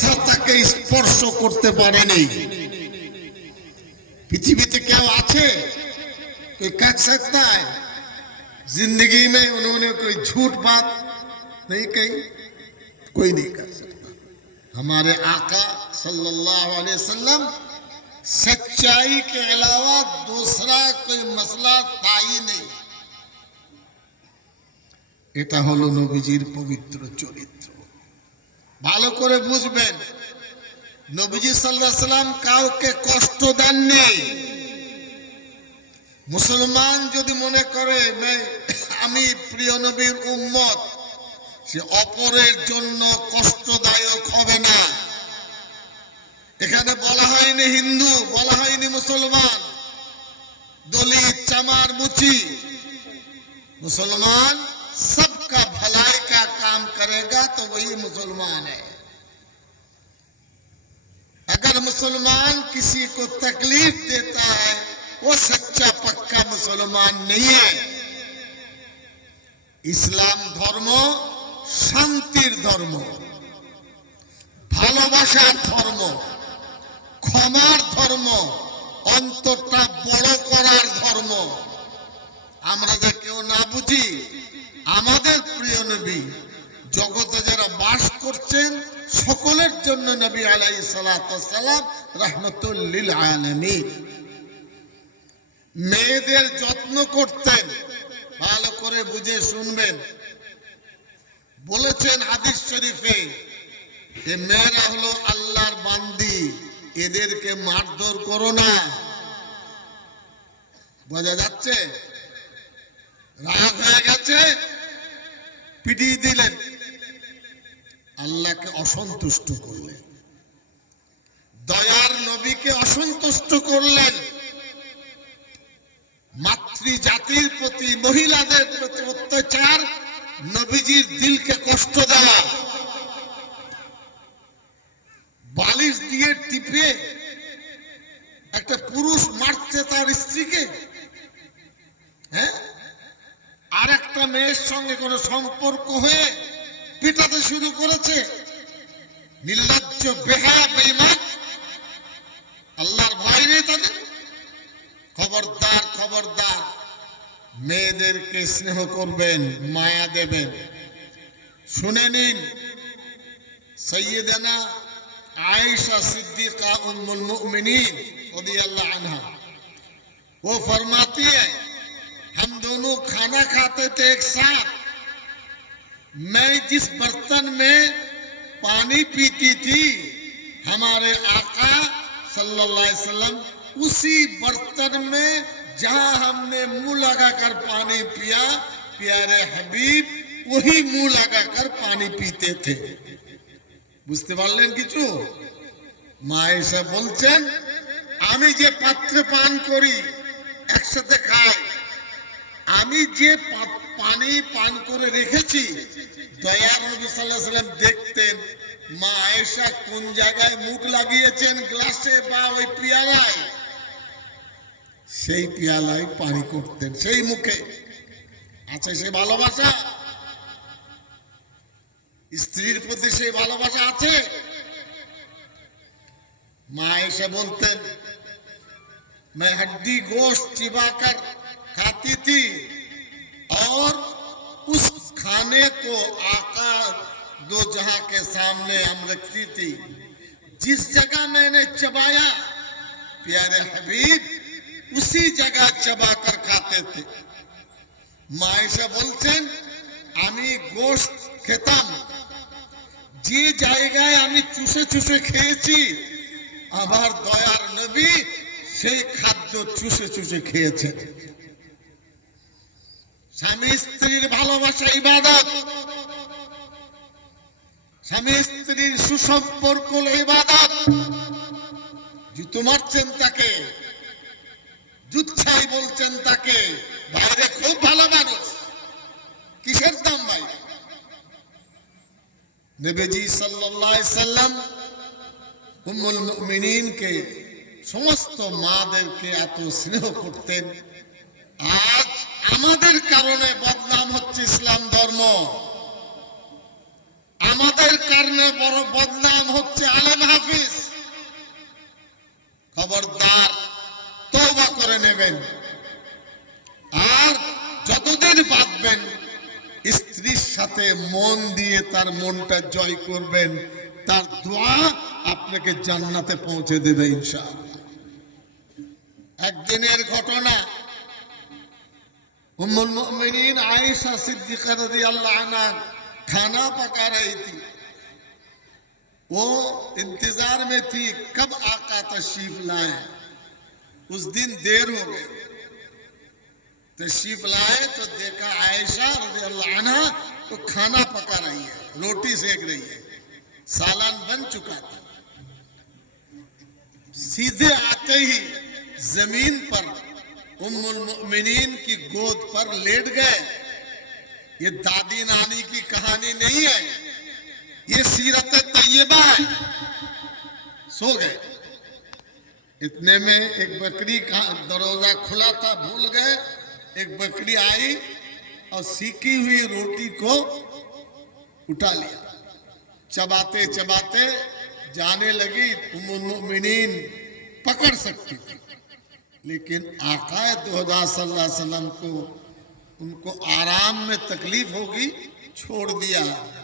মিথ্যা তাকে স্পর্শ করতে পারেনি पृथ्वी কেউ আছে कोई कह सकता है जिंदगी में उन्होंने कोई झूठ बात नहीं कही कोई नहीं कर सकता हमारे आका सल्लल्लाहु अलैहि वसल्लम सच्चाई के अलावा दूसरा कोई मसला था ही नहीं এটা হলো নবীজির পবিত্র চরিত্র ভালো করে বুঝবেন। নবীজি সাল্লাহ সাল্লাম কাউকে কষ্ট দেননি। মুসলমান যদি মনে করে আমি প্রিয় নবীর উম্মত, সে অপরের জন্য কষ্টদায়ক হবে না। এখানে বলা হয়নি হিন্দু, বলা হয়নি মুসলমান। দলিত, চামার, মুচি। মুসলমান সব करेगा तो वही मुसलमान है अगर मुसलमान किसी को तकलीफ देता है वो सच्चा पक्का मुसलमान नहीं है ইসলাম ধর্ম শান্তির ধর্ম ভালোবাসার ধর্ম ক্ষমার ধর্ম অন্তরটা বড় করার ধর্ম আমরা যে কেউ না জগতে যারা বাস করছেন, সকলের জন্য নবী আলাই সালাম রহমতুল্লিল আলমী মেয়েদের যত্ন করতেন, ভালো করে বুঝে শুনবেন। বলেছেন হাদিস শরীফে যে মেয়েরা হলো আল্লাহর বান্দি, এদেরকে মারধর করো না। বোঝা যাচ্ছে? রাগ হয়ে গেছে? পিটিয়ে দিলেন। আল্লাহকে অসন্তুষ্ট করলেন। দয়ার নবীকে অসন্তুষ্ট করলেন। মাতৃ জাতির প্রতি, মহিলাদের প্রতি অত্যাচার নবীজির দিলকে কষ্ট দেওয়া। বালিশ দিয়ে টিপে একটা পুরুষ মারছে তার স্ত্রীকে। হ্যাঁ? আর একটা মেয়ের সঙ্গে কোনো সম্পর্ক হয়ে পিটাতে শুরু করেছে নির্লজ্জ বেহায়া বেইমান আল্লাহর ভয় নেই তাদের খবরদার খবরদার মেয়েদেরকে স্নেহ করবেন মায়া দেবেন শুনে নিন সৈয়দানা आयशा सिद्दीका उम्मुल मुमिनीन रदी अल्लाह अन्हा वो फरमाती है हम दोनों खाना खाते थे एक साथ मैं जिस बर्तन में पानी पीती थी हमारे आका सल्लल्लाहु अलैहि वसल्लम उसी बर्तन में जहां हमने मुंह लगाकर पानी पिया प्यारे हबीब वही मुंह लगाकर पानी पीते थे বুঝতে পারলেন কিছু মা এসে বলছেন আমি যে পাত্রে পান করি একসাথে খাই আমি যে পা- পানি পান করে রেখেছি দয়ার নবী সাল্লাহ সাল্লাম দেখতেন মা আয়েশা কোন জায়গায় মুখ লাগিয়েছেন গ্লাসে বা ওই পিয়ালায় সেই পিয়ালায় পানি করতেন সেই মুখে আছে সে ভালোবাসা স্ত্রীর প্রতি সেই ভালোবাসা আছে মা এসে বলতেন मैं हड्डी गोश्त चिबाकर खाती थी और उस खाने को आका दो जहां के सामने हम रखती थी जिस जगह मैंने चबाया प्यारे हबीब उसी जगह चबा कर खाते थे মা এসে বলছেন আমি গোশত খেতাম যে জায়গায় আমি চুষে চুষে খেয়েছি আমার দয়ার নবী সেই খাদ্য চুষে চুষে খেয়েছেন স্বামী স্ত্রীর ভালোবাসা ইবাদত। স্বামী স্ত্রীর সুসম্পর্ক ইবাদত। জুতো মারছেন তাকে জুচ্ছাই বলছেন তাকে, বাইরে খুব ভালো মানুষ। কিসের দাম ভাই? নবীজি সাল্লাম উম্মুল মুমিনিনকে, সমস্ত মাদেরকে এত স্নেহ করতেন। আজ আমাদের কারণে বদনাম হচ্ছে ইসলাম ধর্ম। আমাদের কারণে বড় বদনাম হচ্ছে আলম হাফিজ। খবরদার তৌবা করে নেবেন। আর যতদিন বাঁধবেন স্ত্রীর সাথে মন দিয়ে তার মনটা জয় করবেন, তার দোয়া আপনাকে জান্নাতে পৌঁছে দেবে ইনশাআল্লাহ। একদিনের ঘটনা उम्मुल मोमिनीन आयशा सिद्दीका रज़ी अल्लाह खाना पका रही थी। वो इंतज़ार में थी कब आका तशरीफ़ लाए। उस दिन देर हो गई। तशरीफ़ लाए तो देखा आयशा रज़ी अल्लाह तो खाना पका रही है, रोटी सेक रही है। सालन बन चुका था। सीधे आते ही ज़मीन पर उम्मुल मुमिनीन की गोद पर लेट गए। ये दादी नानी की कहानी नहीं है। ये सीरत तैयबा है। सो गए। इतने में एक बकरी का दरवाज़ा खुला था, भूल गए। एक बकरी आई और सीकी हुई रोटी को उठा लिया। चबाते चबाते जाने लगी मुमिनीन पकड़ सकती थी। लेकिन आकाए दो हज़ार वसल्लम को उनको आराम में तकलीफ़ होगी, छोड़ दिया।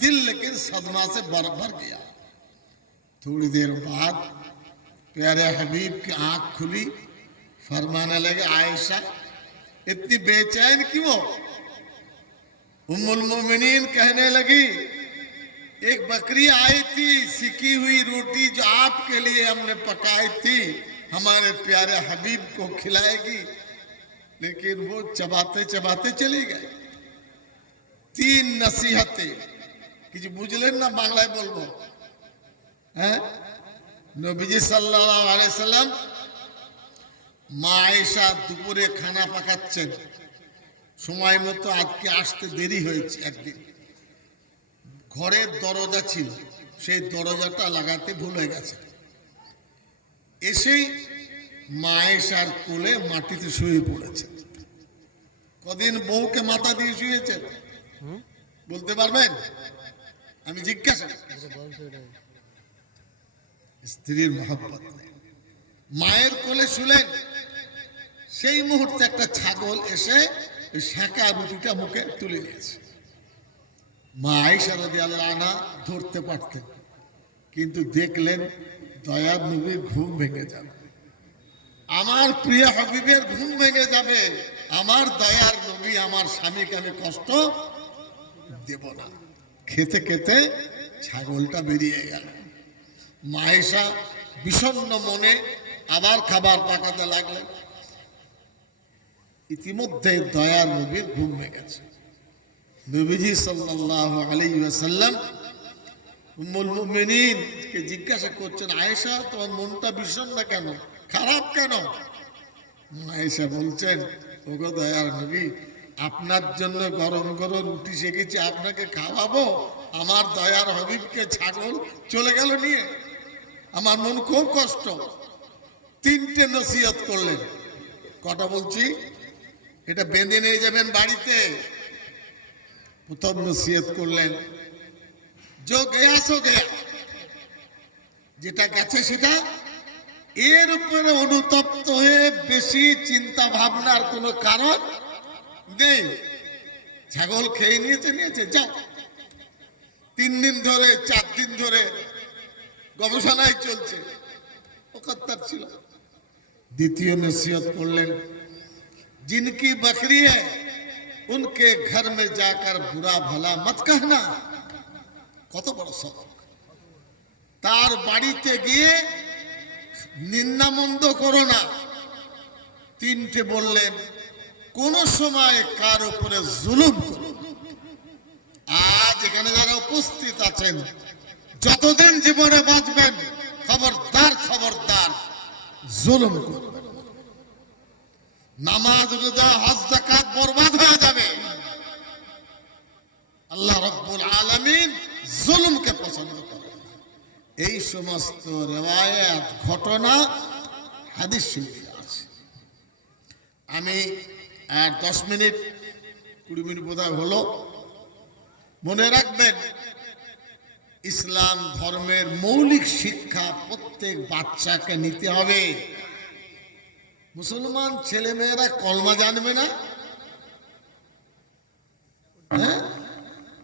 दिल लेकिन सदमा से भर भर गया। थोड़ी देर बाद प्यारे हबीब की आँख खुली, फरमाने लगे, आयशा, इतनी बेचैन क्यों उम्मुल मोमिनीन कहने लगी, एक बकरी आई थी, सिकी हुई रोटी जो आपके लिए हमने पकाई थी। हमारे प्यारे हबीब को खिलाएगी लेकिन वो चबाते चबाते चली गए তিন নসিহতে কিছু বুঝলেন না বাংলায় বলবো হ্যাঁ নবীজি সাল্লাল্লাহু আলাইহি সাল্লাম মা আয়েশা দুপুরে খানা পাকাচ্ছেন সময় মতো আজকে আসতে দেরি হয়েছে একদিন ঘরের দরজা ছিল সেই দরজাটা লাগাতে ভুলে গেছে এসেই মায়েশার কোলে মাটিতে শুয়ে পড়েছে। কদিন বউকে মাথা দিয়ে শুয়েছেন বলতে পারবেন? আমি জিজ্ঞাসা স্ত্রীর মহব্বত মায়ের কোলে শুলেন। সেই মুহূর্তে একটা ছাগল এসে শাঁকা রুটিটা মুখে তুলে নিয়েছে। মা আয়েশা রাদিয়াল্লাহু আনা ধরতে পারতেন, কিন্তু দেখলেন দয়ার নবীর ঘুম ভেঙে যাবে। আমার প্রিয় হাবিবের ঘুম ভেঙে যাবে। আমার দয়ার নবী, আমার স্বামীকে আমি কষ্ট দেব না। খেতে খেতে ছাগলটা বেরিয়ে গেল। মায়েশা বিষণ্ণ মনে আবার খাবার পাকাতে লাগলেন। ইতিমধ্যে দয়ার নবীর ঘুম ভেঙেছে। নবীজি সাল্লাল্লাহু আলাইহি ওয়াসাল্লাম উম্মুল জিজ্ঞাসা করছেন, আয়েশা, তোমার মনটা বিষণ্ণ কেন? খারাপ কেন? আয়েশা বলছেন, ওগো দয়ার নবী, আপনার জন্য গরম গরম রুটি শেখেছি আপনাকে খাওয়াবো? আমার দয়ার হবিবকে ছাগল চলে গেল নিয়ে। আমার মন খুব কষ্ট। তিনটে নসিহত করলেন। কটা বলছি? এটা বেঁধে নিয়ে যাবেন বাড়িতে। প্রথম নসিহত করলেন जो गया सो गया যেটা গেছে সেটা এর উপরে অনুতপ্ত হয়ে বেশি চিন্তা ভাবনার কোনো কারণ নেই ছাগল খেয়ে নিয়েছে নিয়েছে যাও তিন দিন ধরে চার দিন ধরে গবেষণায় চলছে ওকাত্তার ছিল দ্বিতীয় নসিহত করলেন जिनकी बकरी है उनके घर में जाकर बुरा भला मत कहना কত বড় সবক তার বাড়িতে গিয়ে নিন্দামন্দ করো না। তিনটে বললেন, কোন সময় কার উপরে জুলুম আজ এখানে যারা উপস্থিত আছেন, যতদিন জীবনে বাঁচবেন, খবরদার খবরদার, জুলুম করবেন নামাজ, রোজা, হজ জাকাত বরবাদ হয়ে যাবে। আল্লাহ রব্বুল আলামিন জুলুমকে পছন্দ করেন না। এই সমস্ত রেওয়ায়াত ঘটনা হাদিস শরীফে আছে। আমি আর দশ মিনিট, কুড়ি মিনিট বোধহয় হলো। মনে রাখবেন, ইসলাম ধর্মের মৌলিক শিক্ষা প্রত্যেক বাচ্চাকে নিতে হবে। মুসলমান ছেলে মেয়েরা কলমা জানবে না? হ্যাঁ?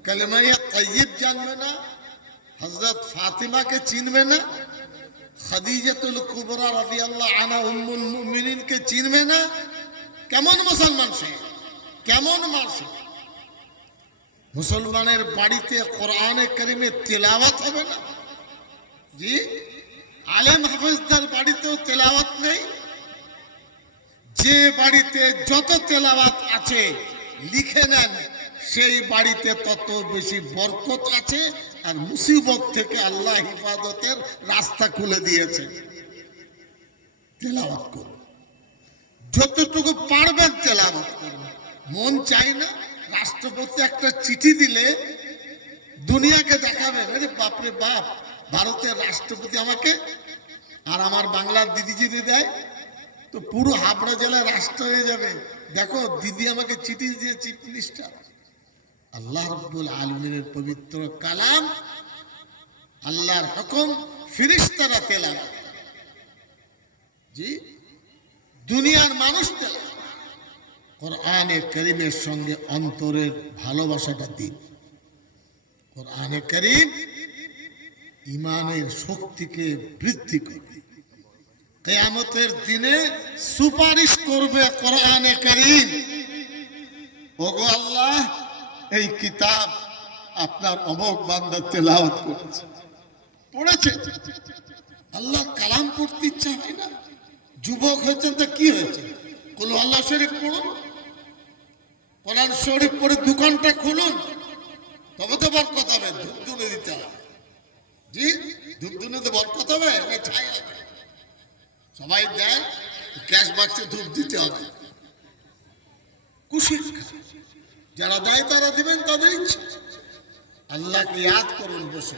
কালেমাইয়া তৈব জানবে না হজরত চিনবে না, খাদিজাতুল কুবরা আনহা উম্মুল চিনবে না। কেমন মুসলমান সে? কেমন মানুষ মুসলমানের বাড়িতে কোরআনে কারিমে তেলাওয়াত হবে না? জি? আলেম হাফেজদের বাড়িতেও তেলাওয়াত নেই? যে বাড়িতে যত তেলাওয়াত আছে, লিখে নেন। সেই বাড়িতে তত বেশি বরকত আছে আর মুসিবত থেকে আল্লাহ হিফাজতের রাস্তা খুলে দিয়েছে। তেলাওয়াত করুন। যতটুকু পারবেন তেলাওয়াত করুন। মন চাই না রাষ্ট্রপতি একটা চিঠি দিলে দুনিয়াকে দেখাবে, আরে বাপরে বাপ, ভারতের রাষ্ট্রপতি আমাকে আর আমার বাংলার দিদি যদি দেয়, তো পুরো হাবড়া জেলা রাষ্ট্র হয়ে যাবে। দেখো, দিদি আমাকে চিঠি দিয়ে চিফ মিনিস্টার। আল্লাহ রব্বুল আলমিনের পবিত্র কালাম, আল্লাহর হুকুম ফিরিস্তারা তেলাম জি? দুনিয়ার মানুষ তেলাম কোরআনে করিমের সঙ্গে অন্তরের ভালোবাসাটা দিন। কোরআনে করিম ইমানের শক্তিকে বৃদ্ধি করবে। কেয়ামতের দিনে সুপারিশ করবে কোরআনে করিম। ওগো আল্লাহ এই কিতাব আপনার অমক বান্দা তেলাওয়াত করেছে। পড়েছে। আল্লাহ কালাম পড়তে ইচ্ছা হয় না। যুবক হয়েছেন তো কি হয়েছে? কোন আল্লাহ শরীফ পড়ুন। কোরআন শরীফ পড়ে দোকানটা খুলুন। তবে তো বরকত হবে। ধূপ ধুনে দিতে হবে। জি ধূপ ধুনেতে বরকত হবে? না ছাই হবে। সবাই দেয় ক্যাশ বাক্সে ধূপ দিতে হবে। কুশিক্ষা যারা দেয় তারা দিবেন তাদের ইচ্ছা। আল্লাহকে ইয়াদ করুন বসে।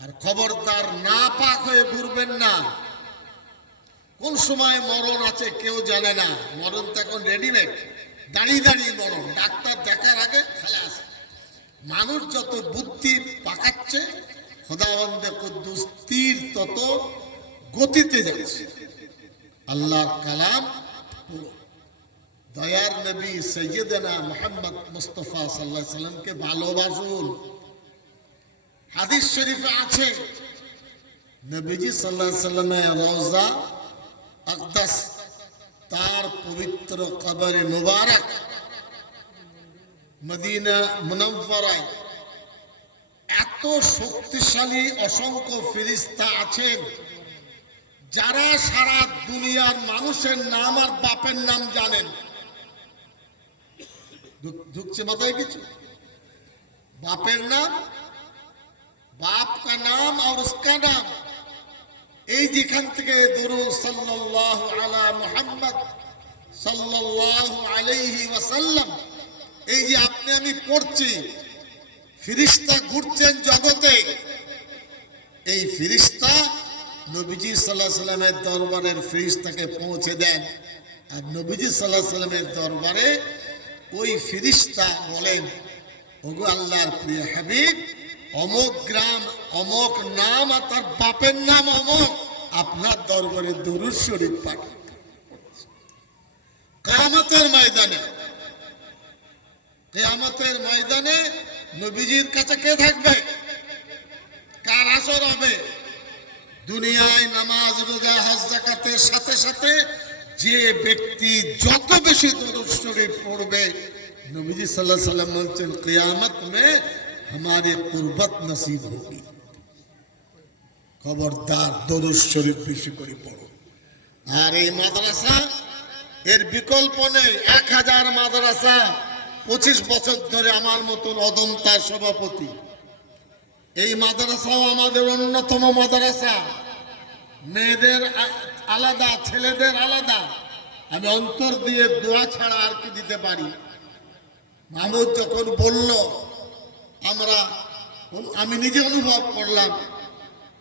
আর খবরদার না পাক হয়ে ঘুরবেন না। কোন সময় মরণ আছে কেউ জানে না। মরণ তো এখন রেডিমেড দাঁড়িয়ে দাঁড়িয়ে মরণ। ডাক্তার দেখার আগে খালাস। মানুষ যত বুদ্ধি পাকাচ্ছে খোদাবন্দে কুদ্দুস তীর তত গতিতে যাচ্ছে। আল্লাহর কালাম পড়ো। দয়ার নবী সৈয়দনা মোহাম্মদ মুস্তফা সাল্লাহ সাল্লামকে ভালোবাসুন। হাদিস শরীফে আছে, নবীজি সাল্লাহ সাল্লামের রওজা আকদাস, তার পবিত্র কবরে মুবারক, মদিনা মুনব্বরায় এত শক্তিশালী, অসংখ্য ফিরিস্তা আছেন, যারা সারা দুনিয়ার মানুষের নাম আর বাপের নাম জানেন। ঢুকছে মাথায় কিছু? বাপের নাম? বাপ কা নাম আর নাম? এই যেখান থেকে দুরু সাল্লাল্লাহু আলা মুহাম্মদ সাল্লাল্লাহু আলাইহি ওয়াসাল্লাম, এই যে আপনি আমি পড়ছি, ফিরিস্তা ঘুরছেন জগতে, এই ফিরিস্তা নবীজি সাল্লাহ সাল্লামের দরবারের ফিরিস্তাকে পৌঁছে দেন। আর নবীজি সাল্লাহ সাল্লামের দরবারে ওই ফিরিস্তা বলেন, ওগো আল্লাহর প্রিয় হাবিব, অমক গ্রাম, অমক নাম আর তার বাপের নাম অমক। আপনার দরবারে দরুদ শরীফ পাঠ কামতের ময়দানে, কেয়ামতের ময়দানে নবীজির কাছে কে থাকবে? কার আসর হবে? দুনিয়ায় নামাজ, রোজা, হজ জাকাতের সাথে সাথে যে ব্যক্তি যত বেশি দরুদ শরীফ পড়বে নবীজি সাল্লাল্লাহু আলাইহি সাল্লাম বলছেন কিয়ামত মে हमारे কুরবত নসিব होगी খবরদার দরুদ শরীফ বেশি করে পড়ো আর এই মাদ্রাসা এর বিকল্প নেই এক হাজার মাদ্রাসা পঁচিশ বছর ধরে আমার মতন অদন্তার সভাপতি এই মাদ্রাসাও আমাদের অন্যতম মাদ্রাসা মেয়েদের আলাদা, ছেলেদের আলাদা। আমি অন্তর দিয়ে দোয়া ছাড়া আর কি দিতে পারি? মাহমুদ যখন বলল, আমরা, আমি নিজে অনুভব করলাম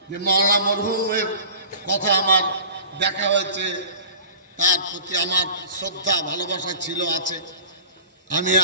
যে মাওলানা মরহুমের কথা আমার দেখা হয়েছে। তার প্রতি আমার শ্রদ্ধা, ভালোবাসা ছিল, আছে। আমি